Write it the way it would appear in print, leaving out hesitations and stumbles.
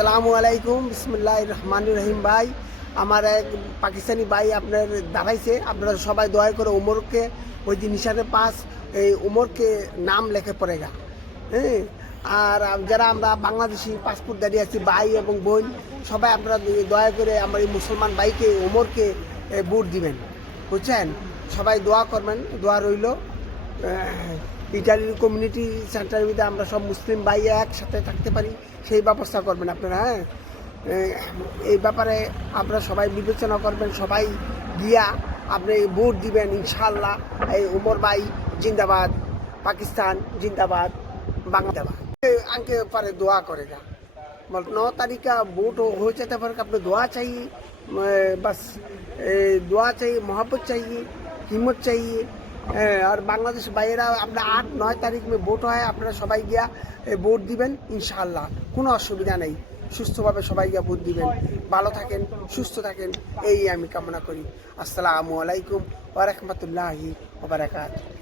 আসসালামু আলাইকুম, বিসমিল্লাহির রহমানির রহিম। ভাই, আমার এক পাকিস্তানি ভাই আপনার দাঁড়াইছে, আপনারা সবাই দয়া করে উমরকে ওই যে নিশানে পাস এই উমরকে নাম লেখে পড়েগা। হ্যাঁ, আর যারা আমরা বাংলাদেশি পাসপোর্ট দাঁড়িয়ে আছি ভাই এবং বোন, সবাই আপনারা দয়া করে আমার এই মুসলমান ভাইকে উমরকে ভোট দিবেন, বুঝছেন? সবাই দোয়া করবেন, দোয়া রইল। ইটালির কমিউনিটি সেন্টারের ভিতরে আমরা সব মুসলিম ভাই একসাথে থাকতে পারি, সেই ব্যবস্থা করবেন আপনারা। হ্যাঁ, এই ব্যাপারে আপনারা সবাই বিবেচনা করবেন, সবাই গিয়া আপনি ভোট দিবেন ইনশাল্লাহ। এই উমর ভাই জিন্দাবাদ, পাকিস্তান জিন্দাবাদ, বাংলাদেশ আঙ্কে পারে দোয়া করে যা। 9 तारीख का वोट हो जाता है, पर अपने दुआ चाहिए, बस दुआ चाहिए, मोहब्बत चाहिए, हिम्मत चाहिए। আর বাংলাদেশ বাইরেরা আমরা 8-9 তারিখ ভোট হয়, আপনারা সবাই গিয়া ভোট দিবেন ইনশাআল্লাহ, কোনো অসুবিধা নেই। সুস্থভাবে সবাই গিয়া ভোট দিবেন, ভালো থাকেন, সুস্থ থাকেন, এই আমি কামনা করি। আসসালামু আলাইকুম ওয়া রাহমাতুল্লাহি ওয়া বারাকাতুহু।